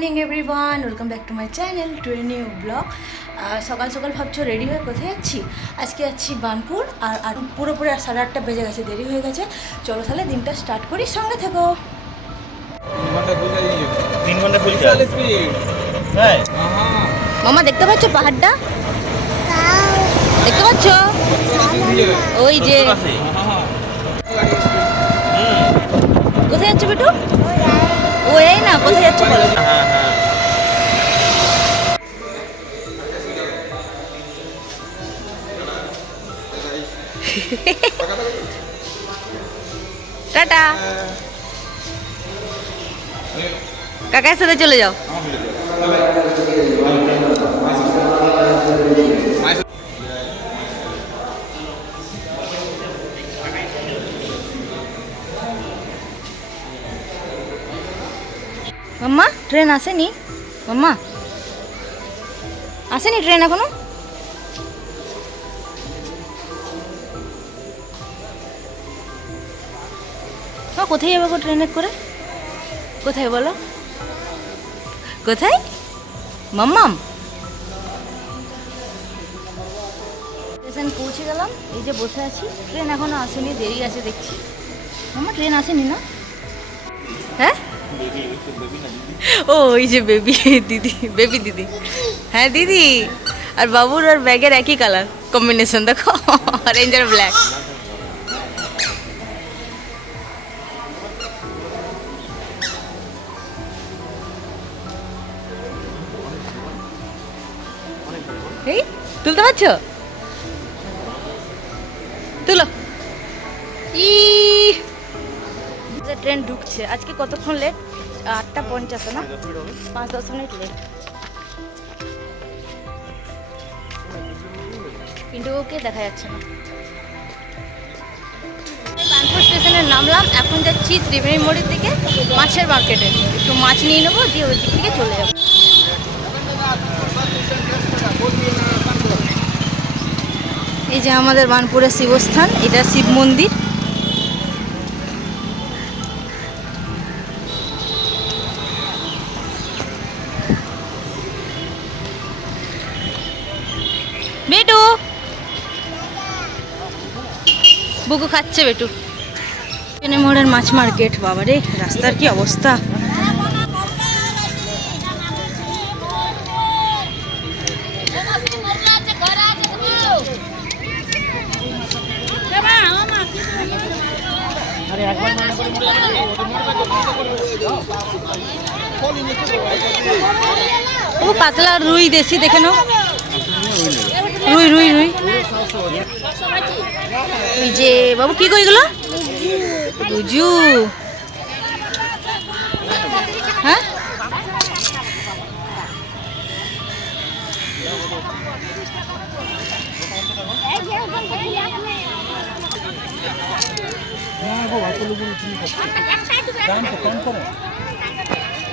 Morning everyone welcome back to my channel to a new blog সকাল সকাল ভাবছ ready হয়ে কোথায় যাচ্ছি আজকে যাচ্ছি বানপুর আর আর পুরোপুরি আর সাড়ে আটটা বেজে গেছে দেরি হয়ে গেছে। চলো তাহলে দিনটা স্টার্ট করি সঙ্গে থেকো। তিন ঘণ্টা হ্যাঁ। মামা দেখতে পাচ্ছ পাহাড়টা? দেখতে পাচ্ছ? ওই যে। কোথায় যাচ্ছ বেটু? ও এই না কোথায় যাচ্ছ বলো। টাটা। কাকার সাথে চলে যাও। মাম্মা ট্রেন আসেনি? মাম্মা। আসেনি ট্রেন এখনও? কোথায় যাবে ট্রেনে করে? কোথায় বলো? কোথায়? মাম্মাম। স্টেশন পৌঁছে গেলাম, এই যে বসে আছি। ট্রেন এখনও আসেনি, দেরি আছে দেখছি। মাম্মা ট্রেন আসেনি না? হ্যাঁ? ও ওই যে বেবি দিদি বেবি দিদি। হ্যাঁ দিদি। আর বাবুর আর ব্যাগের একই কালার কম্বিনেশন দেখো। অরেঞ্জ আর ব্ল্যাক এই, তুলতে পারছ? তুলো। ই ট্রেন ঢুকছে। আজকে কতক্ষণ লেট আটটা পঞ্চাশ, না? পাঁচ দশ মিনিট লেট কিন্তু ওকে দেখা যাচ্ছে না। বানপুর স্টেশনে নামলাম। এখন যাচ্ছি ত্রিবেণী মোড়ের দিকে, মাছের মার্কেটে একটু মাছ নিয়ে নেব, দিয়ে ওই দিক থেকে চলে যাব। এই যে আমাদের বানপুরের শিবস্থান, এটা শিব মন্দির। বেটু! বুকু খাচ্ছে বেটু। মোড়ের মাছ মার্কেট, বাবারে, রাস্তার কি অবস্থা? ও, পাতলা রুই দেশি, দেখে নাও। রুই রুই রুই। ওই যে, বাবু, কি কই গেলো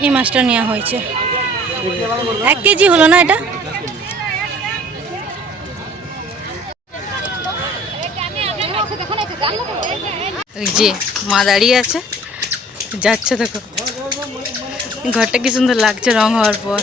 এই মাছটা নেওয়া হয়েছে। এক কেজি হলো না এটা? যে, মা দাঁড়িয়ে আছে। যাচ্ছে দেখো। ঘরটা কি সুন্দর লাগছে রং হওয়ার পর।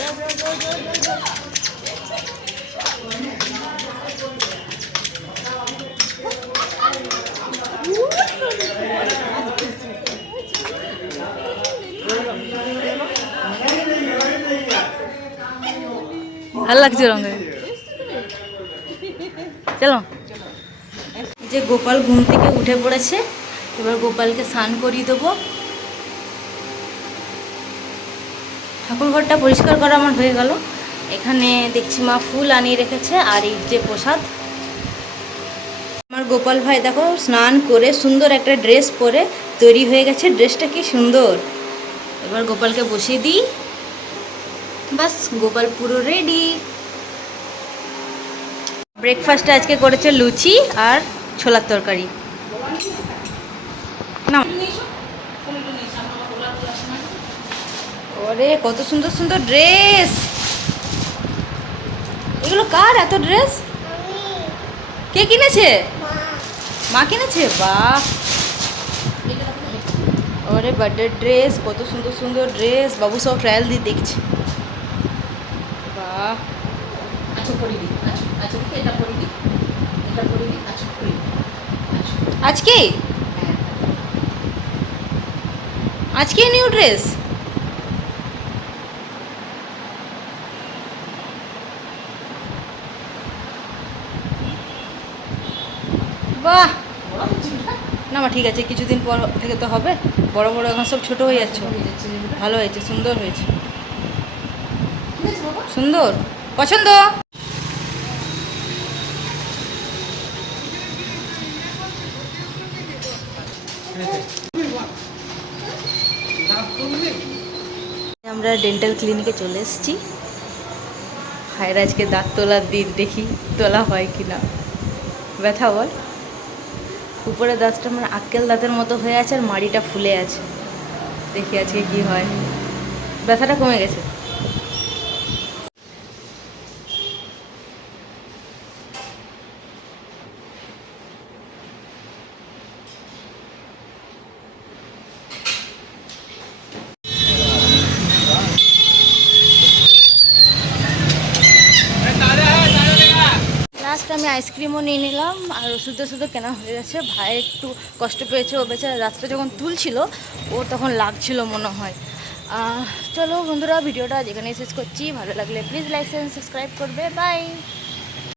ভালো লাগছে রঙে। চলো। যে গোপাল ঘুম থেকে উঠে পড়েছে, এবার গোপালকে স্নান করিয়ে দেবো। ঠাকুর ঘরটা পরিষ্কার করা আমার হয়ে গেল। এখানে দেখছি মা ফুল আনিয়ে রেখেছে আর এই যে প্রসাদ। আমার গোপাল ভাই দেখো স্নান করে সুন্দর একটা ড্রেস পরে তৈরি হয়ে গেছে। ড্রেসটা কি সুন্দর? এবার গোপালকে বসিয়ে দিই। বাস, গোপাল পুরো রেডি ব্রেকফাস্টে আজকে করেছে লুচি আর ছোলার তরকারি। না ওরে, কত সুন্দর সুন্দর ড্রেস এগুলো কার এত ড্রেস কে কিনেছে? মা কিনেছে? বাহ! ওরে, বার্থডে ড্রেস কত সুন্দর সুন্দর ড্রেস বাবু সব ট্রায়াল দিয়ে দেখছে। আচ্ছা দিই আচ্ছা এটা করে দিই এটা করে দিই আচ্ছা আজকে? আজকে নিউ ড্রেস বাহ! না মা, ঠিক আছে, কিছুদিন পর থেকে তো হবে। বড় বড় এখন সব ছোট হয়ে যাচ্ছে। ভালো হয়েছে, সুন্দর হয়েছে। সুন্দর। পছন্দ? আমরা ডেন্টাল ক্লিনিকে চলে এসেছি। হায়ের আজকে দাঁত তোলার দিন, দেখি তোলা হয় কি না ব্যথা বল। উপরে দাঁতটা আমার আক্কেল দাঁতের মতো হয়ে আছে আর মাড়িটা ফুলে আছে। দেখি আজকে কি হয়। ব্যথাটা কমে গেছে। আমি আইসক্রিমও নিয়ে নিলাম আর ওষুধ ওষুধও কেনা হয়ে গেছে। ভাই একটু কষ্ট পেয়েছে, ও বেচারা রাস্তা যখন তুলছিল, ও তখন লাগছিল মনে হয়। চলো বন্ধুরা, ভিডিওটা যেখানে শেষ করছি। ভালো লাগলে প্লিজ লাইক সাবস্ক্রাইব করবে। বাই